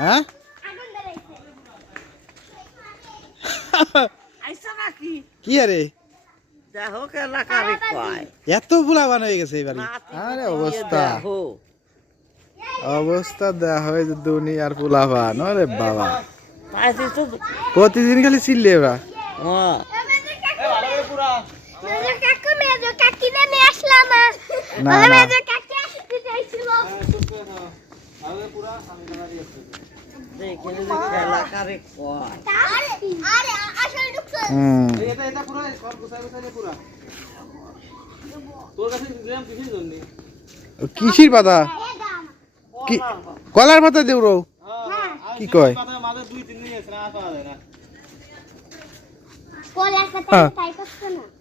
হ্যাঁ কি আরে এত ফুলাবান হয়ে গেছে এবারে। আরে অবস্থা অবস্থা দেয়া হয় দুনিয়ার ফুলাবান। আরে বাবা প্রতিদিন খালি চিল্লে ওরা। কিসির পাতা কলার পাতা দেউ রো কি কয়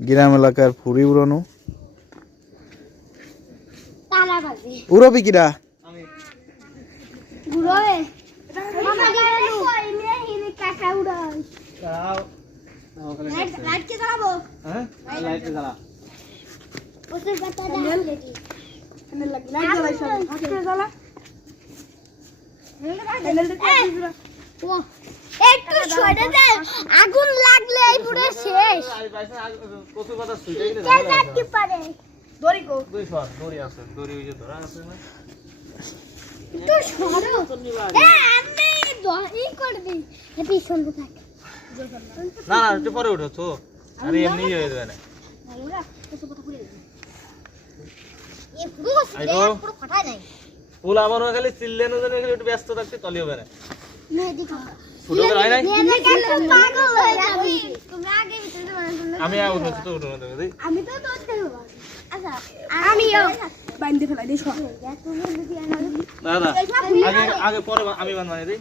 গ্রাম এলাকার ফুরি উড়ানো উড়বি কিরা আগুন লাগলে পুরো শেষ। পরে উঠো আরে এমনি হয়ে যাবে না ফুল আমার খালি চিল্লেন একটু ব্যস্ত থাকতে তলি হবে না আমি আগে পরে আমি বানাই দিই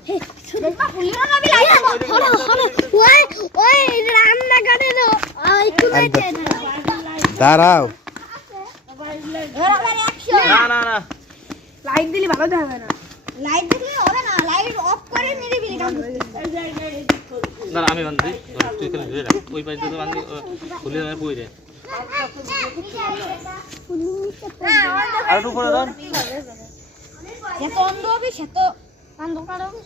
দাঁড়াও না না না লাইট দিলে ভালো দেখাবে না। লাইট দিলে হবে না, লাইট অফ করে নিরিবিলি কাম করতে। না আমি বান্ধি তুই কেন ধরে রাখ ওই পাশে তো বান্ধি খুলে না পড়ে যায় আর একটু পরে দাও যে তো অন্ধ হবে সে তো অন্ধকার হবে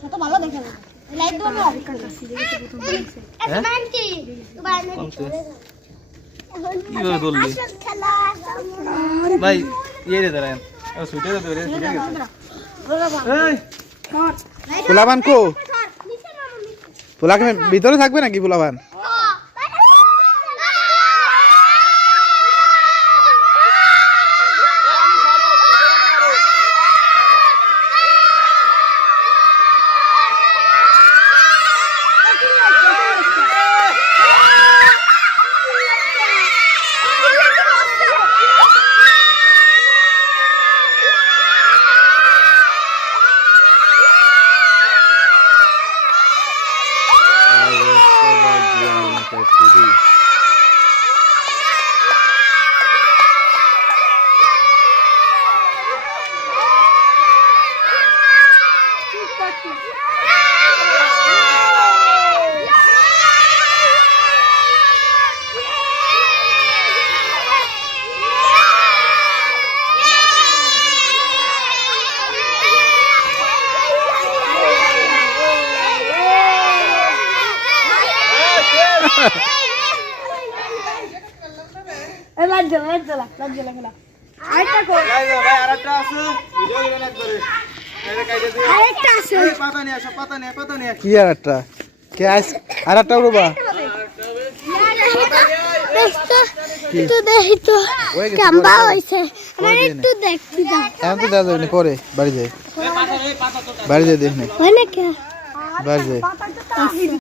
সে তো ভালো দেখাবে। লাইট দাও অফ করে দিছি দেখি প্রথম বলছে এসমানটি তো বাইরে কি করে বললি ভাই ইয়ে রে দাঁড়ান সুইটে তো রে সুইটে গেছে এই ফুলাবান কো ফুলাকে ভিতরে থাকবে নাকি ফুলাবান কি আর একটা কে আইস আর একটা উড়বা তো দেখি তো কাম্বা হইছে আমার একটু দেখতে দাও এখন তো দাদা নি পরে বাড়ি যাই বাড়ি যাই দেখ না হয় না কে বাড়ি যাই